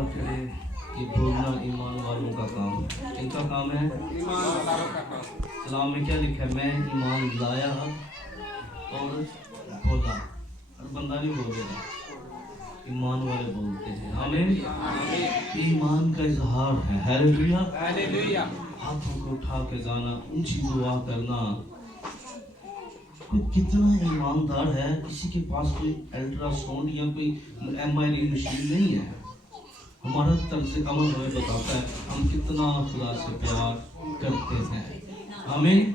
اللہ کرے کہ بولنا ایمان والوں کا کام ہے۔ ان کا کام ہے کلام میں کیا لکھا ہے؟ میں ایمان لایا اور بولا، اور بندہ نہیں بولے گا، ایمان والے بولتے ہیں۔ آمین۔ ایمان کا اظہار ہے۔ ہیلیلویا۔ ہاتھوں کو اٹھا کے گانا، اونچی دعا کرنا۔ کوئی کتنا ایماندار ہے، کسی کے پاس کوئی الٹرا ساؤنڈ یا کوئی MRI مشین نہیں ہے، ہمارا طرز عمل ہمیں بتاتا ہے ہم کتنا خدا سے پیار کرتے ہیں۔ آمین۔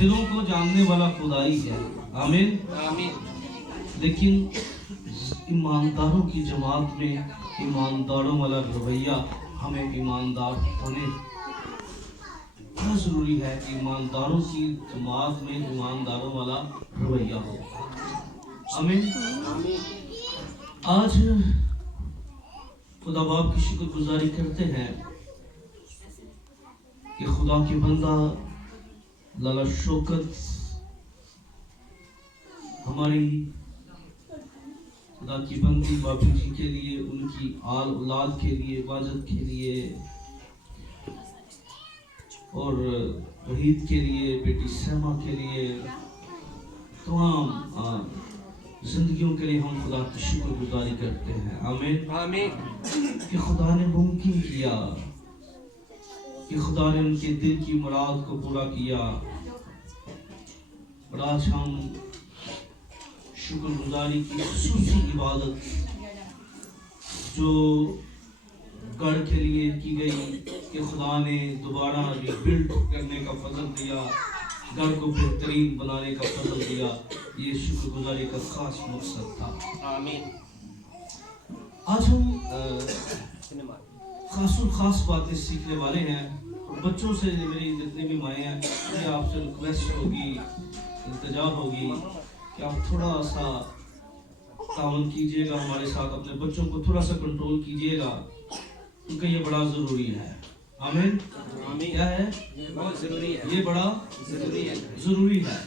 دلوں کو جاننے والا خدا ہی ہے۔ آمین۔ لیکن ایمانداروں کی جماعت میں ایمانداروں والا رویہ، ہمیں ایماندار ہونے بہت ضروری ہے کہ ایمانداروں کی جماعت میں ایمانداروں والا رویہ ہو۔ آمین۔ آج خدا باپ کی شکر گزاری کرتے ہیں کہ خدا کے بندہ لالا شوکت ہماری خدا کی بندی باپی جی کے لیے، ان کی آل اولاد کے لیے، واجد کے لیے اور وحید کے لیے، بیٹی سیما کے لیے، تمام زندگیوں کے لیے ہم خدا کی شکر گزاری کرتے ہیں۔ آمین۔ کہ خدا نے ممکن کیا، کہ خدا نے ان کے دل کی مراد کو پورا کیا، اور آج ہم شکر گزاری کی خصوصی عبادت جو گھر کے لیے کی گئی کہ خدا نے دوبارہ ری بلڈ کرنے کا فضل دیا، گھر کو بہترین بنانے کا فضل دیا، یہ شکر گزاری کا خاص مقصد تھا۔ آمین۔ آج ہم خاص باتیں سیکھنے والے ہیں۔ بچوں سے میری جتنے بھی مائیں ہیں، مجھے آپ سے ریکویسٹ ہوگی، التجا ہوگی کہ آپ تھوڑا سا تعاون کیجئے گا ہمارے ساتھ، اپنے بچوں کو تھوڑا سا کنٹرول کیجئے گا، کیونکہ یہ بڑا ضروری ہے۔ آمین۔ کیا ہے؟ یہ بڑا ضروری ہے۔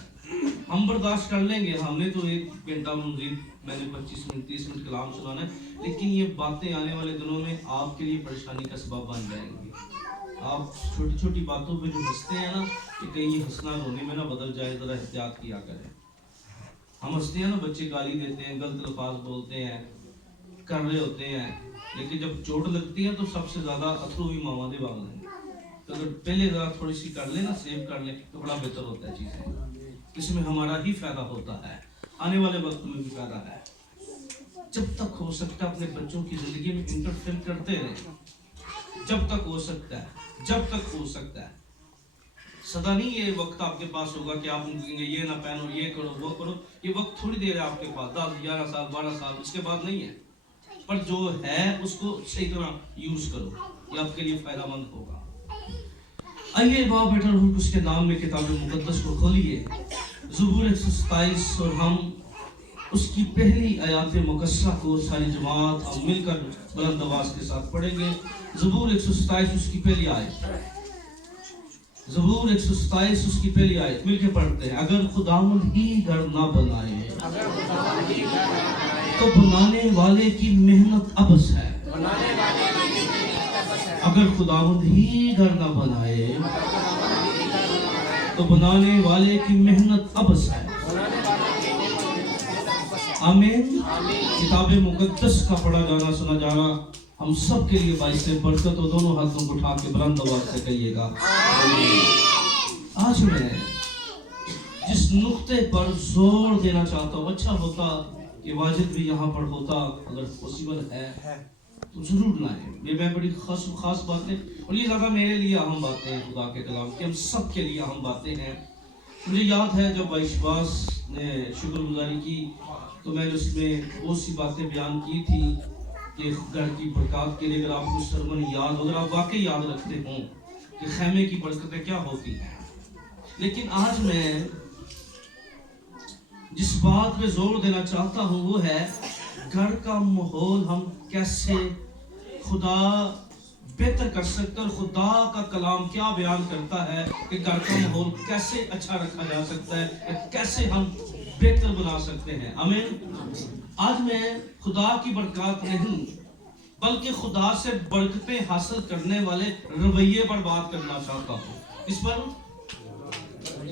ہم برداشت کر لیں گے، ہم نے تو 1 گھنٹہ مزید، میں نے 25 منٹ 30 منٹ کلام سنانا ہے، لیکن یہ باتیں آنے والے دنوں میں آپ کے لیے پریشانی کا سبب بن جائیں گی۔ آپ چھوٹی چھوٹی باتوں پہ جو ہنستے ہیں نا، کہ کہیں یہ ہنسنا رونے میں نہ بدل جائے، ذرا احتیاط کیا کریں۔ ہم ہنستے ہیں نا، بچے گالی دیتے ہیں، غلط الفاظ بولتے ہیں، کر رہے ہوتے ہیں، لیکن جب چوٹ لگتی ہے تو سب سے زیادہ اتھرو بھی ماما دے باغ ہیں۔ تو اگر پہلے ذرا تھوڑی سی کر لیں نا، سیو کر لیں تو بڑا بہتر ہوتا ہے چیزیں، اس میں ہمارا ہی فائدہ ہوتا ہے، آنے والے وقت میں بھی فائدہ ہے۔ جب تک ہو سکتا ہے اپنے بچوں کی زندگی میں انٹرفیئر کرتے رہیں، جب تک ہو سکتا ہے، جب تک ہو سکتا ہے۔ سدا نہیں یہ وقت آپ کے پاس ہوگا کہ آپ ان کو کہیں گے یہ نہ پہنو، یہ کرو، وہ کرو، یہ وقت تھوڑی دیر ہے آپ کے پاس، 10 11 سال 12 سال، اس کے بعد نہیں ہے، پر جو ہے اس کو صحیح طرح یوز کرو، یہ آپ کے لیے فائدہ مند ہوگا۔ آئیے باپ بیٹا روح القدس کے نام میں کتاب مقدس کو کھولیے، زبور 127، اور ہم اس کی پہلی آیات مقدسہ کو ساری جماعت ہم مل کر بلند آواز کے ساتھ پڑھیں گے۔ زبور 127 اس کی پہلی آیت، زبور 127 اس کی پہلی آیت مل کے پڑھتے ہیں۔ اگر خداوند ہی گھر نہ بنائے تو بنانے والے کی محنت عبث ہے۔ اگر خداوند ہی گھر نہ بنائے تو بنانے والے کی محنت عبث ہے۔ آمین۔ کتاب مقدس کا پڑھا جانا سنا جانا ہم سب کے لیے باعث برکت، اور دونوں ہاتھوں کو اٹھا کے بلند آواز سے کہیے گا آمین۔ آج میں جس نقطے پر زور دینا چاہتا ہوں، اچھا ہوتا کہ واجد بھی یہاں پر ہوتا، اگر پوسیبل ہے تو ضرور لائیں۔ میں بڑی خاص باتیں، اور یہ زیادہ میرے لیے اہم باتیں ہیں خدا کے کلام کی، ہم سب کے لیے اہم باتیں ہیں۔ مجھے یاد ہے جب بھائی شباز نے شکر گزاری کی تو میں نے اس میں بہت سی باتیں بیان کی تھی کہ گھر کی برکات کے لیے، اگر آپ کو سرمن یاد ہو، اگر آپ واقعی یاد رکھتے ہوں کہ خیمے کی برکتیں کیا ہوتی ہیں۔ لیکن آج میں جس بات پہ زور دینا چاہتا ہوں وہ ہے گھر کا ماحول ہم کیسے خدا بہتر کر سکتے ہیں، اور خدا کا کلام کیا بیان کرتا ہے کہ گھر کا ماحول کیسے اچھا رکھا جا سکتا ہے، کیسے ہم بہتر بنا سکتے ہیں۔ آمین۔ آج میں خدا کی برکات نہیں بلکہ خدا سے برکتیں حاصل کرنے والے رویے پر بات کرنا چاہتا ہوں. اس پر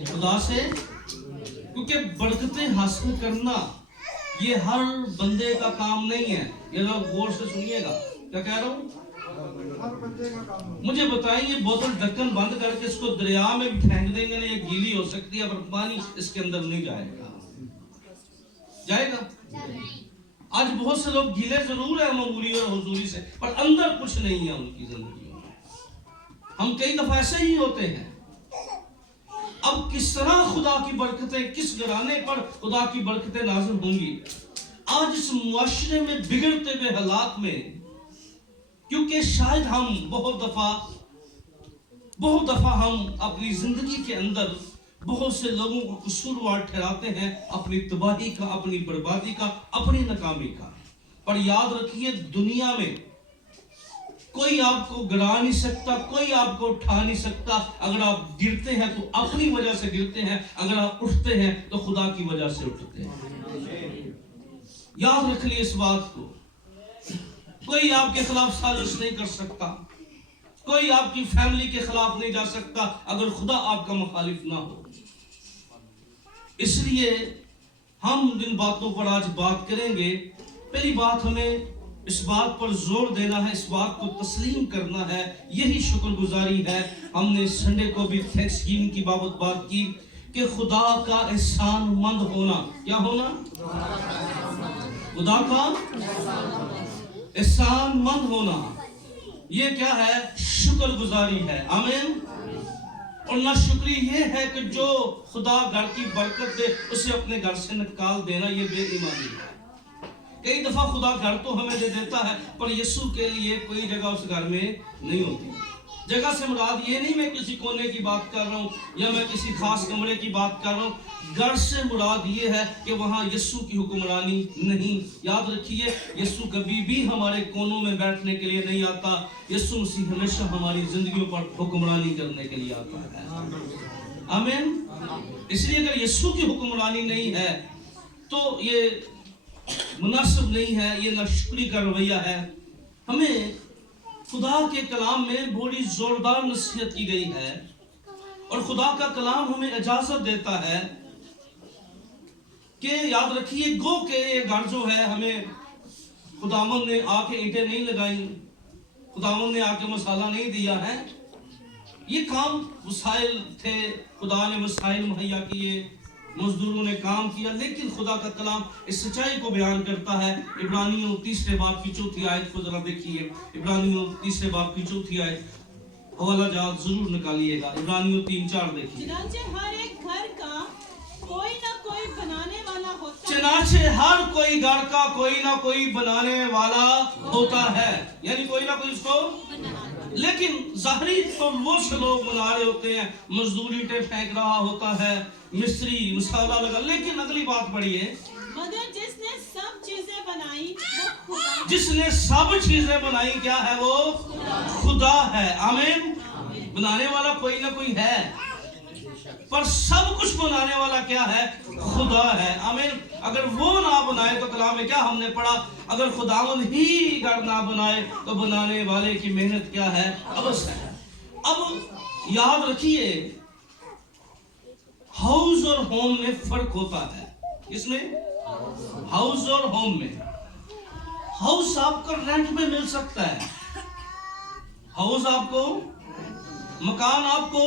خدا سے، کیونکہ برکتیں حاصل کرنا یہ ہر بندے کا کام نہیں ہے. یہ لوگ غور سے سنیے گا کیا کہہ رہا ہوں. مجھے بتائیں یہ بوتل ڈھکن بند کر کے اس کو دریا میں بھی پھینک دیں گے نا، یہ گیلی ہو سکتی ہے پر پانی اس کے اندر نہیں جائے گا. جائے گا؟ آج بہت سے لوگ گیلے ضرور ہیں معمولی اور حضوری سے، پر اندر کچھ نہیں ہے ان کی زندگیوں میں. ہم کئی دفعہ ایسے ہی ہوتے ہیں. اب کس طرح خدا کی برکتیں، کس گھرانے پر خدا کی برکتیں نازل ہوں گی آج اس معاشرے میں بگڑتے ہوئے حالات میں؟ کیونکہ شاید ہم بہت دفعہ ہم اپنی زندگی کے اندر بہت سے لوگوں کو قصوروار ٹھہراتے ہیں اپنی تباہی کا، اپنی بربادی کا، اپنی ناکامی کا. پر یاد رکھیے دنیا میں کوئی آپ کو گرا نہیں سکتا، کوئی آپ کو اٹھا نہیں سکتا. اگر آپ گرتے ہیں تو اپنی وجہ سے گرتے ہیں، اگر آپ اٹھتے ہیں تو خدا کی وجہ سے اٹھتے ہیں. یاد رکھ لیے اس بات کو. کوئی آپ کے خلاف سازش نہیں کر سکتا، کوئی آپ کی فیملی کے خلاف نہیں جا سکتا اگر خدا آپ کا مخالف نہ ہو. اس لیے ہم جن باتوں پر آج بات کریں گے، پہلی بات ہمیں اس بات پر زور دینا ہے، اس بات کو تسلیم کرنا ہے، یہی شکر گزاری ہے. ہم نے سنڈے کو بھی تھینکس گیونگ کی بابت بات کی کہ خدا کا احسان مند ہونا. کیا ہونا؟ خدا کا احسان مند ہونا. یہ کیا ہے؟ شکر گزاری ہے. آمین. اور نہ شکری یہ ہے کہ جو خدا گھر کی برکت دے اسے اپنے گھر سے نکال دینا، یہ بے ایمانی ہے. کئی دفعہ خدا گھر تو ہمیں دے دیتا ہے پر یسوع کے لیے کوئی جگہ اس گھر میں نہیں ہوتی. جگہ سے مراد یہ نہیں میں کسی کونے کی بات کر رہا ہوں یا میں کسی خاص کمرے کی بات کر رہا ہوں. گھر سے مراد یہ ہے کہ وہاں یسوع کی حکمرانی نہیں. یاد رکھیے یسوع کبھی بھی ہمارے کونوں میں بیٹھنے کے لیے نہیں آتا. یسوع مسیح ہمیشہ ہماری زندگیوں پر حکمرانی کرنے کے لیے آتا ہے. آمین. اس لیے اگر یسوع کی حکمرانی نہیں ہے تو یہ مناسب نہیں ہے، یہ ناشکری کا رویہ ہے. ہمیں خدا کے کلام میں بڑی زوردار نصیحت کی گئی ہے اور خدا کا کلام ہمیں اجازت دیتا ہے کہ یاد رکھیے گو کہ یہ گھر جو ہے ہمیں خداوند نے آ کے اینٹیں نہیں لگائیں، خداوند نے آ کے مسالہ نہیں دیا ہے. یہ کام وسائل تھے، خدا نے وسائل مہیا کیے، مزدوروں نے کام کیا، لیکن خدا کا کلام اس سچائی کو بیان کرتا ہے. عبرانیوں 3 باب کی 4 آیت کو ذرا دیکھیے. عبرانیوں 3 باب کی 4 آیت حوالہ جات ضرور نکالیے گا. عبرانیوں 3:4 دیکھیے. چنانچہ ہر ایک گھر کا کوئی نہ کوئی بنانے والا ہوتا ہے. چنانچہ ہر کوئی گھر کا کوئی نہ کوئی بنانے والا ہوتا ہے، یعنی کوئی نہ کوئی اس کو. لیکن ظاہری تو وہ سے لوگ بنا رہے ہوتے ہیں، مزدوری ٹے پھینک رہا ہوتا ہے، مستری مسالہ لگا. لیکن اگلی بات پڑھیے. مگر جس نے سب چیزیں بنائی وہ خدا، جس نے سب چیزیں بنائی کیا ہے؟ وہ خدا ہے. آمین. بنانے والا کوئی نہ کوئی ہے پر سب کچھ بنانے والا کیا ہے؟ خدا ہے. آمین. اگر وہ نہ بنائے تو کلام میں کیا ہم نے پڑھا؟ اگر خداوند ہی گھر نہ بنائے تو بنانے والے کی محنت کیا ہے؟ ابس ہے. اب یاد رکھیے ہاؤس اور ہوم میں فرق ہوتا ہے. اس میں ہاؤس اور ہوم میں، ہاؤس آپ کو رینٹ میں مل سکتا ہے، ہاؤس آپ کو، مکان آپ کو،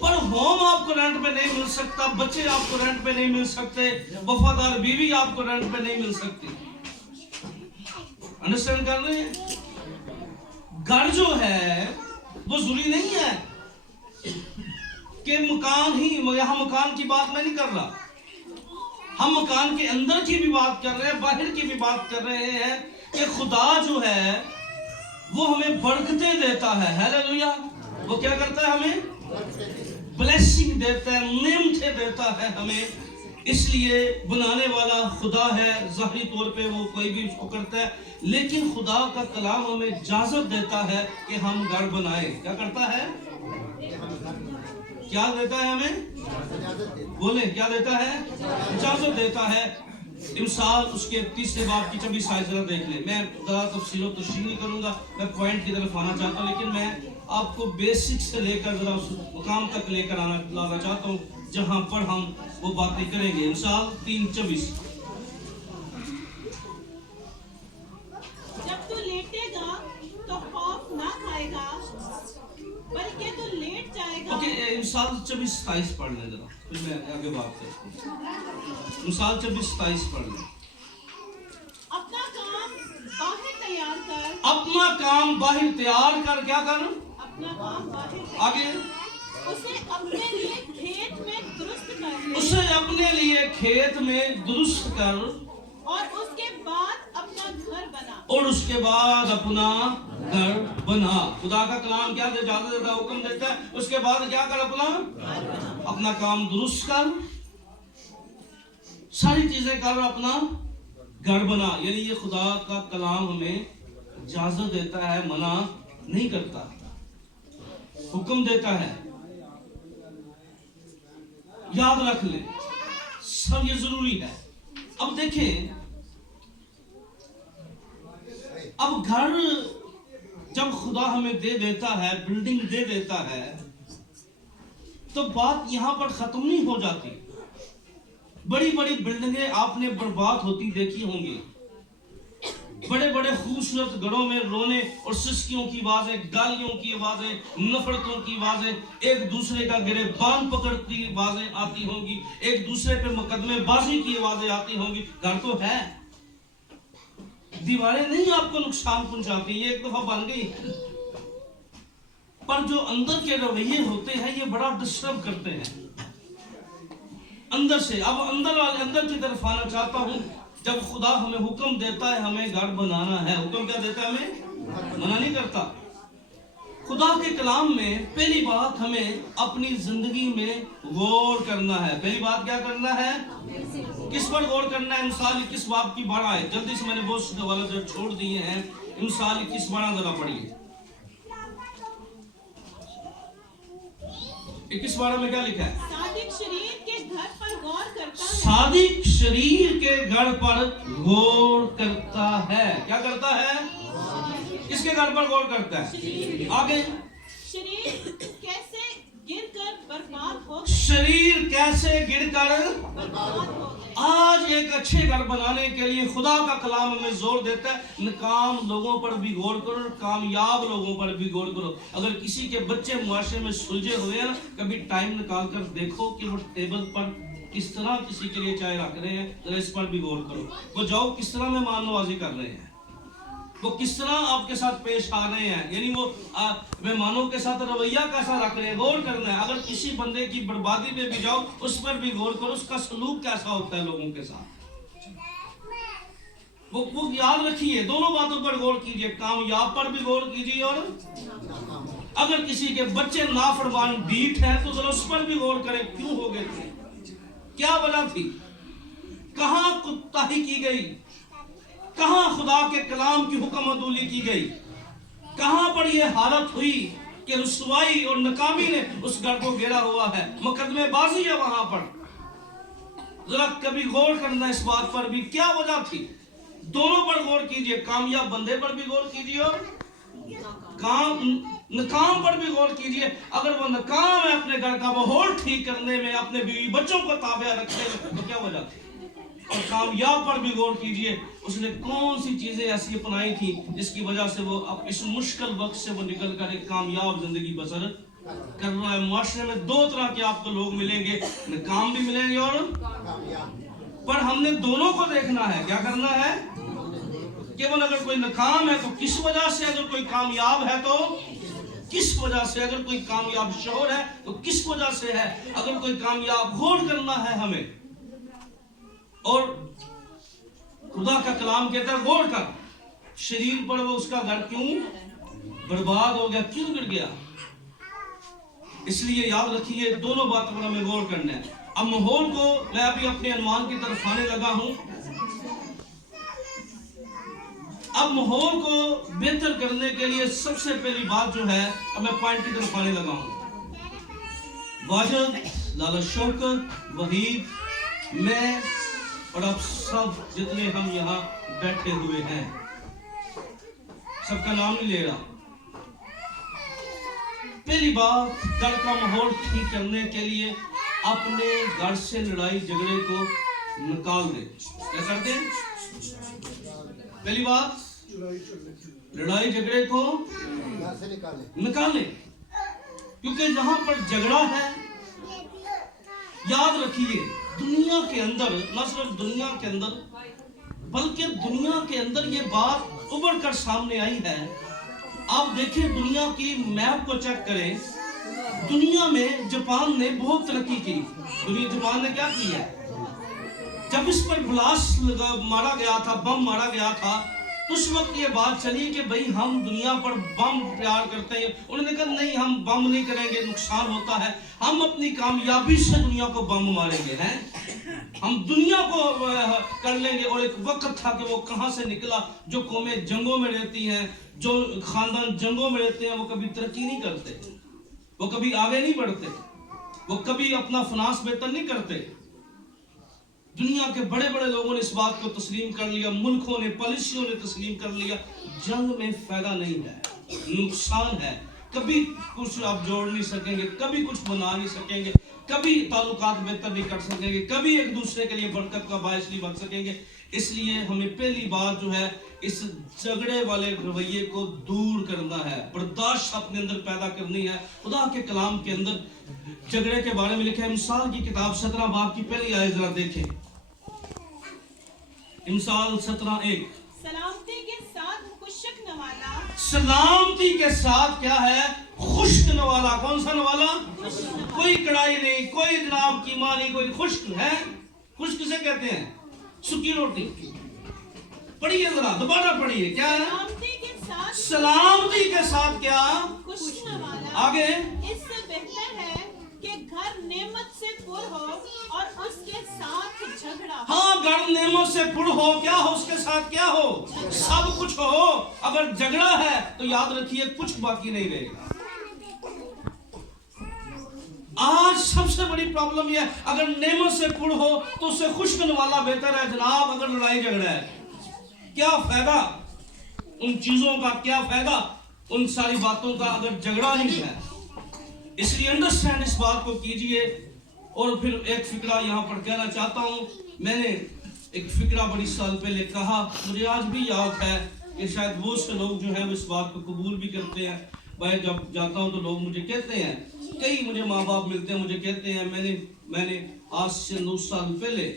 پر ہوم آپ کو رینٹ پہ نہیں مل سکتا. بچے آپ کو رینٹ پہ نہیں مل سکتے، وفادار بیوی آپ کو رینٹ پہ نہیں مل سکتی. انڈرسٹینڈ کر رہے ہیں؟ گھر جو ہے وہ ضروری نہیں ہے کہ مکان ہی، یہاں مکان کی بات میں نہیں کر رہا، ہم مکان کے اندر کی بھی بات کر رہے ہیں، باہر کی بھی بات کر رہے ہیں کہ خدا جو ہے وہ ہمیں برکتیں دیتا ہے. ہیلیلویا. وہ کیا کرتا ہے؟ ہمیں بلیسنگ دیتا ہے، نعمتیں دیتا ہے ہمیں. اس لیے بنانے والا خدا ہے. ظاہری طور پہ وہ کوئی بھی اس کو کرتا ہے، لیکن خدا کا کلام ہمیں اجازت دیتا ہے کہ ہم گھر بنائیں. کیا کرتا ہے؟ کیا دیتا ہے ہمیں؟ بولیں کیا دیتا ہے؟ اجازت دیتا ہے. مثال اس کے 30 باب کی 26 آیت ذرا دیکھ لیں. میں ذرا تفصیل و تشریح نہیں کروں گا, میں پوائنٹ کی طرف آنا چاہتا ہوں, لیکن میں آپ کو بیسک سے لے کر ذرا اس مقام تک لے کر لانا چاہتا ہوں جہاں پر ہم وہ باتیں کریں گے. مثال 3:24. جب تو لیٹے گا تو خوف نہ کھائے گا بلکہ تو لیٹ جائے گا. اوکے, مثال 24:27 پڑھ لیں ذرا, پھر میں آگے بات کرتا ہوں. مثال 24:27 پڑھ لیں. اپنا کام باہر تیار کر. اپنا کام باہر تیار کر, کیا کر, اپنا کام باہر آگے, اسے اپنے لیے کھیت میں درست کر لے. اسے اپنے لیے کھیت میں درست کر, اور اس کے بعد اپنا گھر بنا. اور اس کے بعد اپنا گھر بنا. خدا کا کلام کیا اجازت دیتا ہے, حکم دیتا ہے, اس کے بعد کیا کر, اپنا کام درست کر, ساری چیزیں کر, اپنا گھر بنا. یعنی یہ خدا کا کلام ہمیں اجازت دیتا ہے, منع نہیں کرتا, حکم دیتا ہے. یاد رکھ لیں سب, یہ ضروری ہے. اب دیکھیں, اب گھر جب خدا ہمیں دے دیتا ہے, بلڈنگ دے دیتا ہے, تو بات یہاں پر ختم نہیں ہو جاتی. بڑی بڑی بلڈنگیں آپ نے برباد ہوتی دیکھی ہوں گی. بڑے بڑے خوبصورت گھروں میں رونے اور سسکیوں کی آوازیں, گالیوں کی آوازیں, نفرتوں کی آوازیں, ایک دوسرے کا گریبان پکڑتی آوازیں آتی ہوں گی, ایک دوسرے پہ مقدمے بازی کی آوازیں آتی ہوں گی. گھر تو ہے, دیواریں نہیں آپ کو نقصان پہنچاتی, یہ ایک دفعہ بن گئی, پر جو اندر کے رویے ہوتے ہیں یہ بڑا ڈسٹرب کرتے ہیں اندر سے. اب اندر کی طرف آنا چاہتا ہوں. جب خدا ہمیں حکم دیتا ہے ہمیں گھر بنانا ہے, حکم کیا دیتا ہے, ہمیں منع نہیں کرتا. خدا کے کلام میں پہلی بات ہمیں اپنی زندگی میں غور کرنا ہے. پہلی بات کیا کرنا ہے, کس پر غور کرنا ہے. مثال 21 باب کی 12 ہے, جلدی سے میں نے بہت سے حوالے جو چھوڑ دیے ہیں. مثال 21:12 ذرا پڑھیے. 21:12 میں کیا لکھا ہے, صادق شریر کے گھر پر غور کرتا ہے. صادق شریر کے گھر پر غور کرتا ہے. کیا کرتا ہے, کس کے گھر پر غور کرتا ہے, آگے, شریر کیسے گر کر برباد ہو شریر کیسے گر کر. گئے. آج ایک اچھے گھر بنانے کے لیے خدا کا کلام ہمیں زور دیتا ہے, ناکام لوگوں پر بھی غور کرو اور کامیاب لوگوں پر بھی غور کرو. اگر کسی کے بچے معاشرے میں سلجھے ہوئے ہیں, کبھی ٹائم نکال کر دیکھو کہ وہ ٹیبل پر کس طرح کسی کے لیے چائے رکھ رہے ہیں, ذرا اس پر بھی غور کرو. وہ جاؤ کس طرح مہمان نوازی کر رہے ہیں, وہ کس طرح آپ کے ساتھ پیش آ رہے ہیں, یعنی وہ مہمانوں کے ساتھ رویہ کیسا رکھ رہے ہیں, غور کرنا ہے. اگر کسی بندے کی بربادی پہ بھی جاؤ, اس پر بھی غور کرو, اس کا سلوک کیسا ہوتا ہے لوگوں کے ساتھ. وہ یاد رکھیے, دونوں باتوں پر غور کیجئے, کامیاب پر بھی غور کیجئے, اور اگر کسی کے بچے نافرمان ڈھیٹ ہیں تو ذرا اس پر بھی غور کریں, کیوں ہو گئے تھے, کیا وجہ تھی, کہاں کوتاہی کی گئی, کہاں خدا کے کلام کی حکم عدولی کی گئی, کہاں پر یہ حالت ہوئی کہ رسوائی اور ناکامی نے اس گھر کو گھیرا ہوا ہے, مقدمے بازی ہے وہاں پر. ذرا کبھی غور کرنا اس بات پر بھی, کیا وجہ تھی. دونوں پر غور کیجئے, کامیاب بندے پر بھی غور کیجئے اور ناکام پر بھی غور کیجئے. اگر وہ ناکام ہے اپنے گھر کا ماحول ٹھیک کرنے میں, اپنے بیوی بچوں کو تابع رکھنے میں, تو کیا وجہ تھی. اور کامیاب پر بھی غور کیجئے, اس نے کون سی چیزیں ایسی اپنائی تھی جس کی وجہ سے وہ اس مشکل وقت سے وہ نکل کر ایک کامیاب زندگی بسر کر رہا ہے. معاشرے میں دو طرح کے آپ کو لوگ ملیں گے, ناکام بھی ملیں گے اور پر ہم نے دونوں کو دیکھنا ہے. کیا کرنا ہے, کیول اگر کوئی ناکام ہے تو کس وجہ سے, اگر کوئی کامیاب ہے تو کس وجہ سے, اگر کوئی کامیاب شوہر ہے تو کس وجہ سے ہے, اگر کوئی کامیاب غور کرنا ہے ہمیں. اور خدا کا کلام کہتا ہے غور کر, شریر پر وہ اس کا گھر کیوں برباد ہو گیا, کیوں گر گیا. اس لیے یاد رکھیے دونوں باتوں پر ہمیں غور کرنا ہے. اب ماحول کو میں ابھی اپنے عنوان کی طرف آنے لگا ہوں. اب ماحول کو بہتر کرنے کے لیے سب سے پہلی بات جو ہے, اب میں پوائنٹ کی طرف آنے لگا ہوں. واجد, لالا شوکت, وحید, میں اور اب سب جتنے ہم یہاں بیٹھے ہوئے ہیں سب کا نام نہیں لے رہا. پہلی بات گھر کا ماحول ٹھیک کرنے کے لیے اپنے گھر سے لڑائی جھگڑے کو نکال دیں. کیا کرتے ہیں؟ پہلی بات لڑائی جھگڑے کو نکالیں. کیونکہ جہاں پر جھگڑا ہے یاد رکھیے دنیا کے اندر، نہ صرف دنیا کے اندر بلکہ دنیا کے اندر یہ بات ابھر کر سامنے آئی ہے. آپ دیکھیں دنیا کی میپ کو چیک کریں. دنیا میں جاپان نے بہت ترقی کی. جاپان نے کیا کیا؟ جب اس پر بلاسٹ مارا گیا تھا، بم مارا گیا تھا، اس وقت یہ بات چلی کہ بھئی ہم دنیا پر بم تیار کرتے ہیں. انہوں نے کہا نہیں، ہم بم نہیں کریں گے، نقصان ہوتا ہے. ہم اپنی کامیابی سے دنیا کو بم ماریں گے، ہیں ہم دنیا کو کر لیں گے. اور ایک وقت تھا کہ وہ کہاں سے نکلا. جو قومیں جنگوں میں رہتی ہیں، جو خاندان جنگوں میں رہتے ہیں، وہ کبھی ترقی نہیں کرتے، وہ کبھی آگے نہیں بڑھتے، وہ کبھی اپنا فنانس بہتر نہیں کرتے. دنیا کے بڑے بڑے لوگوں نے اس بات کو تسلیم کر لیا، ملکوں نے، پالیسیوں نے تسلیم کر لیا. جنگ میں فائدہ نہیں ہے، نقصان ہے. کبھی کچھ آپ جوڑ نہیں سکیں گے، کبھی کچھ بنا نہیں سکیں گے، کبھی تعلقات بہتر نہیں کر سکیں گے، کبھی ایک دوسرے کے لیے برکت کا باعث نہیں بن سکیں گے. اس لیے ہمیں پہلی بات جو ہے اس جھگڑے والے رویے کو دور کرنا ہے، برداشت اپنے اندر پیدا کرنی ہے. خدا کے کلام کے اندر جھگڑے کے بارے میں لکھا ہے. امثال کی کتاب 17 باب کی پہلی آیت ذرا دیکھیں. امثال 17:1. سلامتی کے ساتھ خشک نوالا. سلامتی کے ساتھ کیا ہے؟ خشک نوالا. کون سا نوالا؟ کوئی کڑائی نہیں، کوئی جناب کیما نہیں، کوئی خشک ہے. خشک کسے کہتے ہیں؟ سکی روٹی. پڑھیے ذرا، دوبارہ پڑھیے. کیا ہے؟ سلامتی کے ساتھ، سلامتی کے ساتھ کیا؟ خشک نوالا. آگے اس سے بہتر ہے کہ گھر نعمت سے پر ہو اور اس کے ساتھ جھگڑا. ہاں، گھر نعمت سے پر ہو. کیا ہو؟ اس کے ساتھ کیا ہو؟ سب کچھ ہو. اگر جھگڑا ہے تو یاد رکھیے کچھ باقی نہیں رہے گا. آج سب سے بڑی پرابلم یہ ہے، اگر نعمت سے پر ہو تو اسے خشک نوالا بہتر ہے جناب. اگر لڑائی جھگڑا ہے کیا فائدہ ان چیزوں کا، کیا فائدہ ان ساری باتوں کا اگر جھگڑا نہیں ہے. اس لیے انڈرسٹینڈ اس بات کو کیجئے. اور پھر ایک فکرہ یہاں پر کہنا چاہتا ہوں. میں نے ایک فکرہ بڑی سال پہلے کہا، مجھے آج بھی یاد ہے کہ شاید بہت سے لوگ جو ہیں اس بات کو قبول بھی کرتے ہیں. میں جب جاتا ہوں تو لوگ مجھے کہتے ہیں، کئی مجھے ماں باپ ملتے ہیں، مجھے کہتے ہیں میں نے آج سے 9 سال پہلے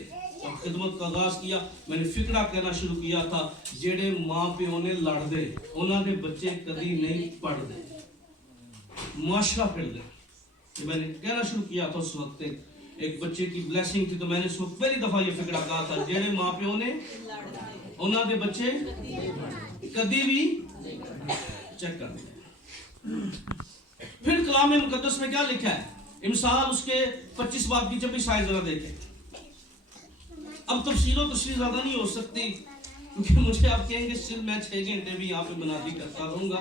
جب خدمت کا آغاز کیا، میں نے فکرہ کہنا شروع کیا تھا، جڑے ماں پیو نے لڑ دے انہاں دے بچے کدی نہیں پڑھ دے، معاشرہ پھر دے. میں نے کہنا شروع کیا تھا اس وقت ایک بچے کی بلیسنگ تھی، تو میں نے اس وقت پہلی دفعہ یہ فکرہ کہا تھا، جڑے ماں پیو نے انہاں دے بچے کدی بھی چیک کر دے. پھر کلام مقدس میں کیا لکھا ہے؟ امثال اس کے 25 باب کی 26 آیت ذرا دیکھیں. اب تفصیل و تشریح زیادہ نہیں ہو سکتی کیونکہ مجھے آپ کہیں گے صرف میں 6 گھنٹے بھی یہاں پہ منادی کرتا رہوں گا.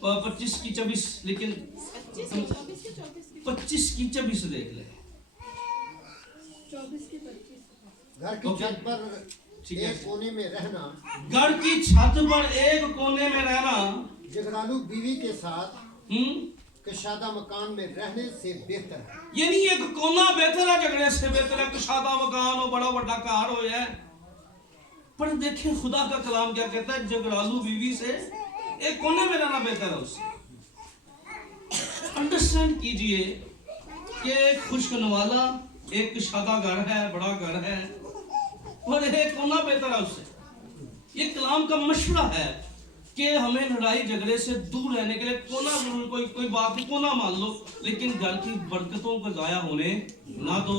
25 کی 24 لیکن 25 کی 24 دیکھ لیں. گھر کی چھت پر ایک کونے میں رہنا، گھر کی چھت پر ایک کونے میں رہنا جھگڑالو بیوی کے ساتھ کشادہ مکان میں رہنے سے بہتر ہے. یعنی ایک کونا بہتر ہے جھگڑے سے بہتر ہے کشادہ مکان ہو، بڑا بڑا کار ہو جائے. پر دیکھیں خدا کا کلام کیا کہتا ہے، جھگڑالو بیوی سے ایک کونے میں رہنا بہتر ہے. اس سے انڈرسٹینڈ کیجئے کہ ایک خشک نوالا، ایک کشادہ گھر ہے، بڑا گھر ہے، اور ایک کونا بہتر ہے اس سے. یہ کلام کا مشورہ ہے کہ ہمیں لڑائی جھگڑے سے دور رہنے کے لیے کونا ضرور، کوئی بات نہیں کونا مان لو، لیکن گھر کی برکتوں کو ضائع ہونے نہ دو.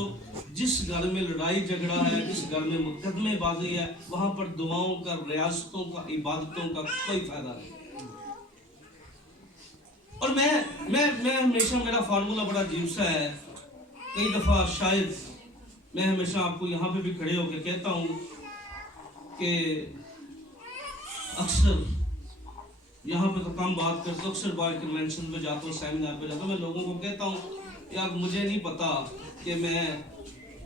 جس گھر میں لڑائی جھگڑا ہے، جس گھر میں مقدمے بازی ہے، وہاں پر دعاؤں کا، ریاستوں کا، عبادتوں کا کوئی فائدہ نہیں. اور میں ہمیشہ، میرا فارمولہ بڑا عجیب سا ہے. کئی دفعہ شاید میں ہمیشہ آپ کو یہاں پہ بھی کھڑے ہو کے کہتا ہوں کہ اکثر یہاں پہ تو کم بات کرتا ہوں، اکثر بار کنونشن پہ جاتا ہوں، سیمینار پہ جاتا ہوں، میں لوگوں کو کہتا ہوں یار مجھے نہیں پتا کہ میں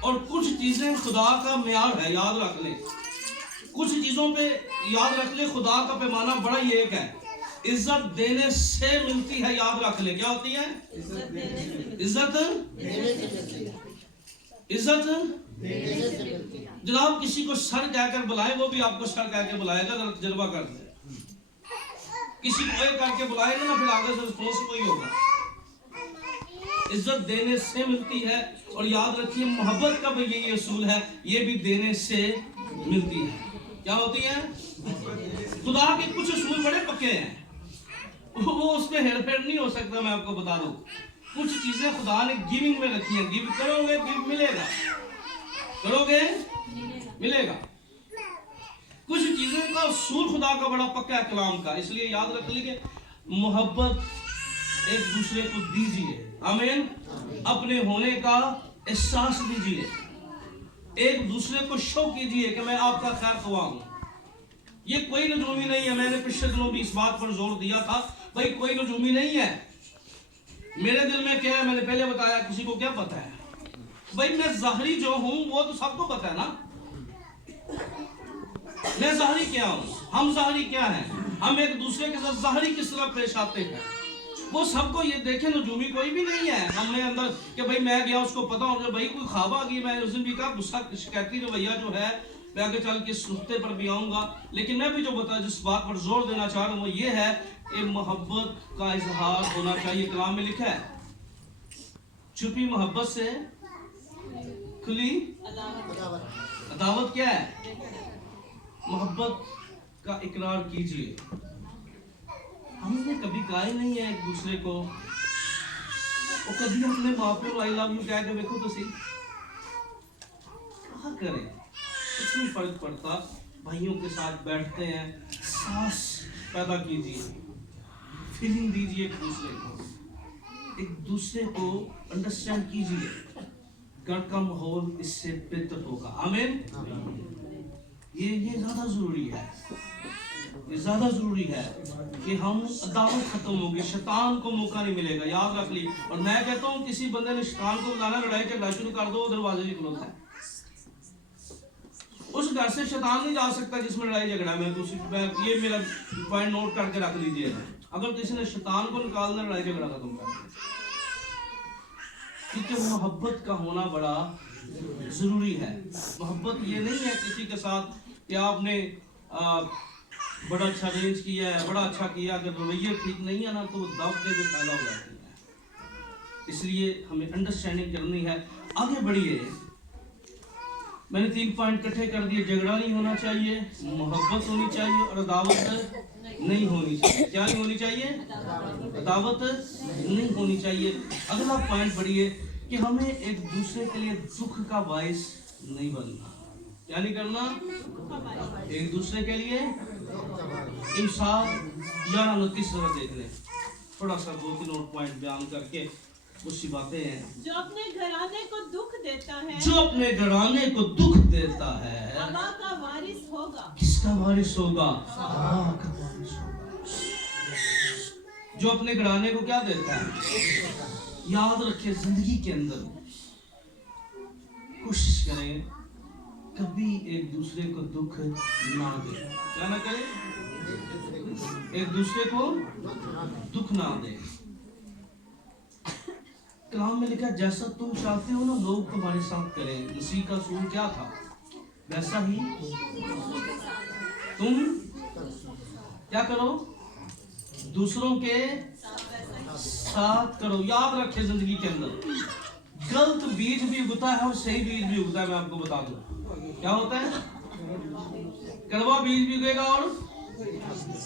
اور کچھ چیزیں خدا کا معیار ہے، یاد رکھ لیں، کچھ چیزوں پہ یاد رکھ لیں خدا کا پیمانہ بڑا ہی ایک ہے، عزت دینے سے ملتی ہے، یاد رکھ لیں کیا ہوتی ہے؟ عزت جناب کسی کو سر کہہ کر بلائے وہ بھی آپ کو سر کہہ کے بلائے گا، تجربہ کر دیں، کسی کو ایک کر کے بلائے گا نا پھر آگے سے رسپانس وہی ہوگا۔ عزت دینے سے ملتی ہے، اور یاد رکھیے محبت کا بھی یہی اصول ہے، یہ بھی دینے سے ملتی ہے۔ کیا ہوتی ہے؟ خدا کے کچھ اصول بڑے پکے ہیں، وہ اس میں ہیر پھیر نہیں ہو سکتا، میں آپ کو بتا دوں۔ کچھ چیزیں خدا نے گیونگ میں رکھی ہیں، گیو کرو گے گیو ملے گا، کرو گے ملے گا۔ کچھ چیزیں کا اصول خدا کا بڑا پکا ہے کلام کا، اس لیے یاد رکھ لیجیے محبت ایک دوسرے کو دیجیے، آمین، اپنے ہونے کا احساس دیجیے، ایک دوسرے کو شو کیجیے کہ میں آپ کا خیر خواہ ہوں۔ یہ کوئی نجومی نہیں ہے، میں نے پچھلے دنوں بھی اس بات پر زور دیا تھا، بھائی کوئی نجومی نہیں ہے۔ میرے دل میں کیا ہے میں نے پہلے بتایا، کسی کو کیا پتا ہے؟ بھائی میں ظاہری جو ہوں وہ تو سب کو پتا ہے نا، میں ظاہری کیا ہوں، ہم ظاہری کیا ہیں، ہم ایک دوسرے کے ساتھ ظاہری کس طرح پیش آتے ہیں، وہ سب کو یہ دیکھیں، نجومی کوئی بھی نہیں ہے ہم نے اندر کہ بھائی میں گیا اس کو پتا ہوگا، بھائی کوئی خواب آ گئی، میں اس دن بھی کہا غصہ شکایتی رویہ جو ہے میں آگے چل کے اس نقطے پر بھی آؤں گا، لیکن میں بھی جو بتا جس بات پر زور دینا چاہ رہا ہوں وہ یہ ہے کہ محبت کا اظہار ہونا چاہیے۔ کلام میں لکھا ہے چھپی محبت سے کھلی عداوت کیا ہے؟ محبت کا اقرار کیجئے۔ ہم نے کبھی کہا ہی نہیں ہے ایک دوسرے کو، اور کبھی اپنے ماں پہ آئی لو یو کہہ کے دیکھو تو صحیح، کہا کریں، کچھ نہیں فرق پڑتا، بھائیوں کے ساتھ بیٹھتے ہیں، سانس پیدا کیجئے، فیلنگ دیجئے ایک دوسرے کو، ایک دوسرے کو انڈرسٹینڈ کیجئے، گھر کا ماحول اس سے بہتر ہوگا، آمین۔ یہ زیادہ ضروری ہے، یہ زیادہ ضروری ہے کہ ہم عداوت ختم ہوگی، شیطان کو موقع نہیں ملے گا، یاد رکھ لی۔ اور میں کہتا ہوں کسی بندے نے شیطان کو بلانا، لڑائی جھگڑا شروع کر دو، دروازے نہیں کھلوتا ہے۔ اس گھر سے شیطان نہیں جا سکتا جس میں لڑائی جھگڑا، میں یہ میرا پوائنٹ نوٹ کر کے رکھ لیجئے، اگر کسی نے شیطان کو نکالنا لڑائی جھگڑا ختم کر دیا، کیونکہ محبت کا ہونا بڑا ضروری ہے۔ محبت یہ نہیں ہے کسی کے ساتھ کہ آپ نے بڑا اچھا ارینج کیا ہے، بڑا اچھا کیا، اگر رویے ٹھیک نہیں ہے نا تو وہ دعوتیں بھی پیدا ہو جاتی ہیں۔ اس لیے ہمیں انڈرسٹینڈنگ کرنی ہے، آگے بڑھیے۔ میں نے 3 پوائنٹ اکٹھے کر دیے، جھگڑا نہیں ہونا چاہیے، محبت ہونی چاہیے، اور عداوت نہیں ہونی چاہیے۔ کیا نہیں ہونی چاہیے؟ عداوت نہیں ہونی چاہیے۔ اگلا پوائنٹ بڑھیے کہ ہمیں ایک دوسرے کے لیے دکھ کا باعث نہیں بننا۔ کیا نہیں کرنا؟ ایک دوسرے کے لیے انصاف 11-29 دیکھ لیں، تھوڑا سا 2-3 اور پوائنٹ بیان کر کے اسی باتیں ہیں۔ جو اپنے گھرانے کو دکھ دیتا ہے، جو اپنے گھرانے کو دکھ دیتا ہے، ہوا کا وارث ہوگا۔ کس کا وارث ہوگا؟ ہوا کا وارث ہوگا۔ جو اپنے گھرانے کو کیا دیتا ہے؟ یاد رکھیں زندگی کے اندر کوشش کریں کبھی ایک دوسرے کو دکھ نہ دے۔ کیا نہ کریں؟ ایک دوسرے کو دکھ نہ دے۔ کلام میں لکھا جیسا تم چاہتے ہو نا لوگ تمہارے ساتھ کریں، مسیح کا اصول کیا تھا؟ ویسا ہی تم کیا کرو؟ دوسروں کے ساتھ کرو۔ یاد رکھے زندگی کے اندر غلط بیج بھی اگتا ہے اور صحیح بیج بھی اگتا ہے، میں آپ کو بتا دوں کیا ہوتا ہے؟ کڑوا بیج بھی اگے گا اور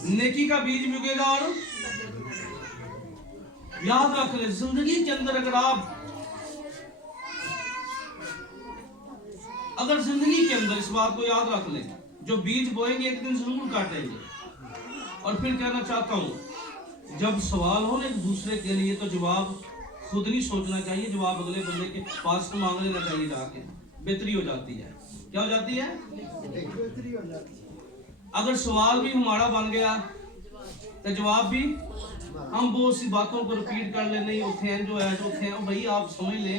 نیکی کا بیج بھی اگے گا، اور یاد رکھ لیں زندگی کے اندر اگر زندگی کے اندر اس بات کو یاد رکھ لیں، جو بیج بوئیں گے ایک دن ضرور کاٹیں گے۔ اور پھر کہنا چاہتا ہوں جب سوال ہو نا ایک دوسرے کے لیے تو جواب خود نہیں سوچنا چاہیے، جواب اگلے بندے کے پاس سے مانگ لینا چاہیے، جا کے بہتری ہو جاتی ہے۔ کیا ہو جاتی ہے؟ اگر سوال بھی ہمارا بن گیا تو جواب بھی ہم بہت سی باتوں کو ریپیٹ کر لیں، نہیں اٹھے ہیں جو ہے جو اٹھے ہیں، بھائی آپ سمجھ لیں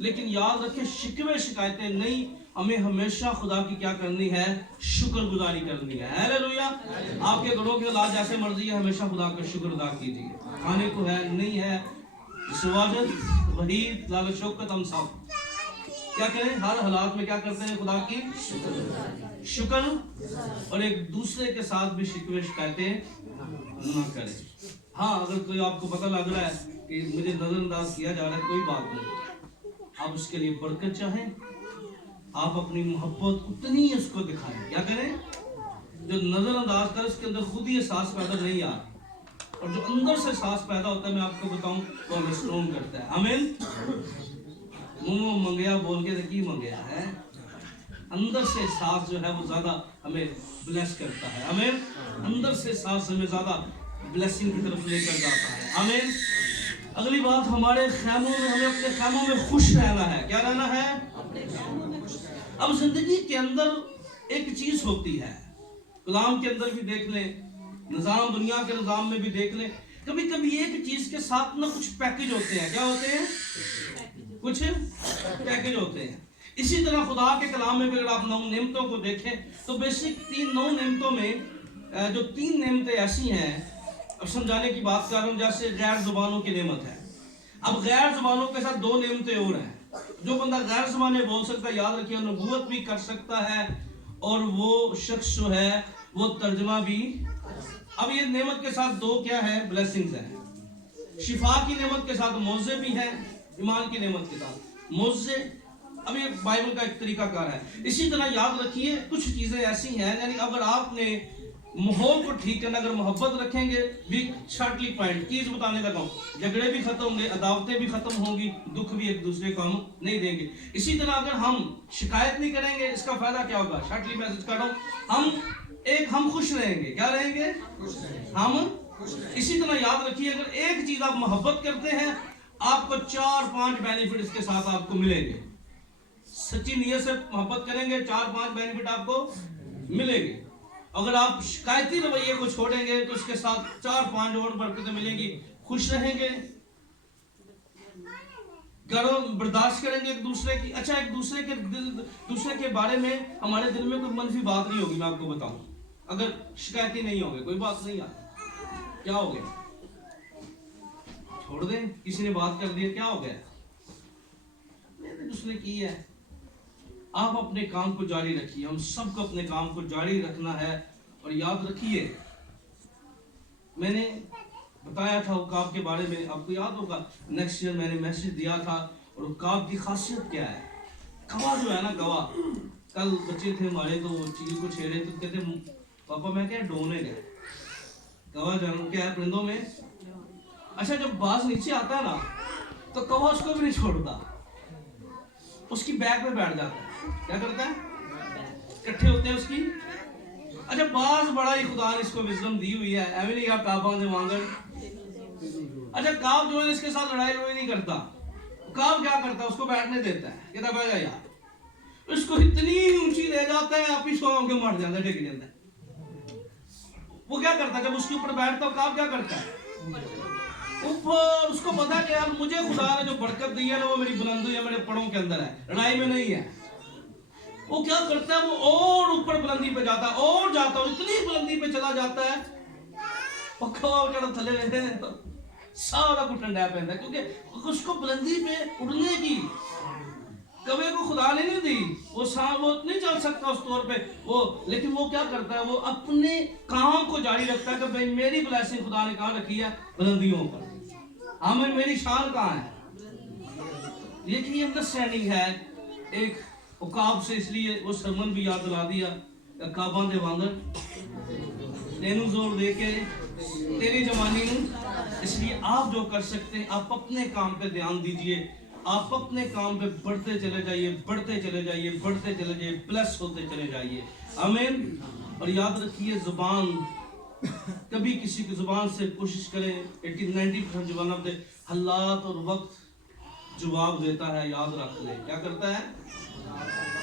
لیکن یاد رکھیں شکوے شکایتیں نہیں, ہمیں ہمیشہ خدا کی کیا کرنی ہے, شکر گزاری کرنی ہے. ہیلیلویا. آپ کے گھروں کے علاج جیسے مرضی ہے, ہمیشہ خدا کا شکر ادا کیجیے. کھانے کو ہے نہیں ہے, سواجد وحید لال شوکت ہم سب کیا کریں, ہر حالات میں کیا کرتے ہیں, خدا کی شکر, اور ایک دوسرے کے ساتھ بھی شکوے شکایتیں نہ کریں. ہاں اگر کوئی آپ کو پتہ لگ رہا ہے کہ مجھے نظر انداز کیا جا رہا ہے, کوئی بات نہیں, آپ اس کے لیے برکت چاہیں, آپ اپنی محبت اتنی اس کو دکھائیں. کیا کریں, جو نظر انداز کر اس کے اندر خود ہی احساس پیدا نہیں آ, اور جو اندر سے احساس پیدا ہوتا ہے میں آپ کو بتاؤں وہ ہمیں اسٹرونگ کرتا ہے. آمین. منہ منگیا بول کے کی منگیا ہے, اندر سے احساس جو ہے وہ زیادہ ہمیں بلیس کرتا ہے. آمین. اندر سے احساس ہمیں زیادہ بلیسنگ کی طرف لے کر جاتا ہے. آمین. اگلی بات, ہمارے خیموں میں, ہمیں اپنے خیموں میں خوش رہنا ہے. کیا رہنا ہے؟ اب زندگی کے اندر ایک چیز ہوتی ہے, کلام کے اندر بھی دیکھ لیں, نظام دنیا کے نظام میں بھی دیکھ لیں, کبھی کبھی ایک چیز کے ساتھ نہ کچھ پیکج ہوتے ہیں. کیا ہوتے ہیں؟ کچھ پیکج ہوتے ہیں. اسی طرح خدا کے کلام میں بھی اگر آپ 9 نعمتوں کو دیکھیں تو بیسک 9 نعمتوں میں جو 3 نعمتیں ایسی ہیں, اب سمجھانے کی بات کر رہا ہوں, جیسے غیر زبانوں کی نعمت ہے. اب غیر زبانوں کے ساتھ 2 نعمتیں اور ہیں. جو بندہ غیر زبانیں بول سکتا ہے, یاد رکھیے نبوت بھی کر سکتا ہے, اور وہ شخص جو ہے وہ ترجمہ بھی. اب یہ نعمت کے ساتھ 2 کیا ہے, بلیسنگز ہیں. شفا کی نعمت کے ساتھ معجزے بھی ہیں, ایمان کی نعمت کے ساتھ معجزے. اب یہ بائبل کا ایک طریقہ کار ہے. اسی طرح یاد رکھیے کچھ چیزیں ایسی ہیں, یعنی اگر آپ نے ماحول کو ٹھیک کرنا, اگر محبت رکھیں گے بھی, شارٹلی پوائنٹ چیز بتانے لگا ہوں, جھگڑے بھی ختم ہوں گے, عداوتیں بھی ختم ہوں گی, دکھ بھی ایک دوسرے کو ہم نہیں دیں گے. اسی طرح اگر ہم شکایت نہیں کریں گے, اس کا فائدہ کیا ہوگا, شارٹلی میسج کر رہا ہوں, ہم خوش رہیں گے. کیا رہیں گے؟ ہم. اسی طرح یاد رکھیے اگر ایک چیز آپ محبت کرتے ہیں, آپ کو 4-5 بینیفٹ اس کے ساتھ آپ کو ملیں گے. سچی نیت سے محبت کریں گے, 4-5 بینیفٹ آپ کو ملیں گے. اگر آپ شکایتی رویے کو چھوڑیں گے تو اس کے ساتھ 4-5 اور برکتیں ملیں گی. خوش رہیں گے, گرم برداشت کریں گے ایک دوسرے کی. اچھا, ایک دوسرے کے بارے میں ہمارے دل میں کوئی منفی بات نہیں ہوگی. میں آپ کو بتاؤں, اگر شکایتی نہیں ہوگے, کوئی بات نہیں آتی, کیا ہو گیا, چھوڑ دیں, کسی نے بات کر دیا, کیا ہو گیا, اس نے کی ہے. آپ اپنے کام کو جاری رکھیے, ہم سب کو اپنے کام کو جاری رکھنا ہے. اور یاد رکھیے میں نے بتایا تھا عقاب کے بارے میں, آپ کو یاد ہوگا نیکسٹ ایئر میں نے میسج دیا تھا. اور عقاب کی خاصیت کیا ہے, گواہ جو ہے نا, گواہ. کل بچے تھے ہمارے تو چیز کو چھیڑے تو کہتے پاپا میں کیا ڈرون ہے, گواہ جانو کیا ہے پرندوں میں. اچھا, جب باز نیچے آتا ہے نا تو گواہ اس کو بھی نہیں چھوڑتا, اس کی بیک میں بیٹھ جاتا ہے. کیا کرتا ہے, اکٹھے ہوتے ہیں اس کی. اچھا, باز بڑا ہی خدا نے اس کو وزڈم دی ہوئی ہے, ایویں نہیں آپ کعبہ سے مانگن. اچھا, کعب جو ہے اس کے ساتھ لڑائی نہیں کرتا. کعب کیا کرتا ہے, اس کو بیٹھنے دیتا ہے, کہتا بیٹھ جا یار. اس کو اتنی اونچی لے جاتا ہے, آپ ہی سو کے مر جاتا ہے, ڈگ جاتا ہے. وہ کیا کرتا ہے, جب اس کے اوپر بیٹھتا ہے کعب کیا کرتا ہے, اوپر. اس کو پتا ہے کہ یار مجھے خدا نے جو برکت دی ہے نا وہ میری بلندی ہے, میرے پڑوں کے اندر ہے, لڑائی میں نہیں ہے. وہ کیا کرتا ہے, وہ اور اوپر بلندی پہ جاتا ہے, اور جاتا ہے, اتنی بلندی پہ چلا جاتا ہے, پکھا کر تھلے سارا کو ٹھنڈا پہنتا ہے, کیونکہ اس کو بلندی پہ اڑنے کی کبھی کو خدا نے نہیں دی. وہ نہیں چل سکتا اس طور پہ وہ, لیکن وہ کیا کرتا ہے, وہ اپنے کام کو جاری رکھتا ہے کہ بھئی میری بلیسنگ خدا نے کہاں رکھی ہے, بلندیوں پر. ہمیں میری شان کہاں ہے. یہ انڈرسٹینڈنگ ہے ایک عقاب سے. اس لیے وہ سرمن بھی یاد دلا دیا, عقاباں دے وانگر تینوں زور دے کے تیری جوانی ہوں. اس لیے آپ جو کر سکتے ہیں, آپ اپنے کام پہ دھیان دیجئے, آپ اپنے کام پہ بڑھتے چلے جائیے, بڑھتے چلے جائیے, بڑھتے چلے جائیے, پلس ہوتے چلے جائیے. آمین. اور یاد رکھیے زبان, کبھی کسی کی زبان سے کوشش کریں, 80-90% زبان آپ دے, حالات اور وقت جواب دیتا ہے, یاد رکھ لیں. کیا کرتا ہے,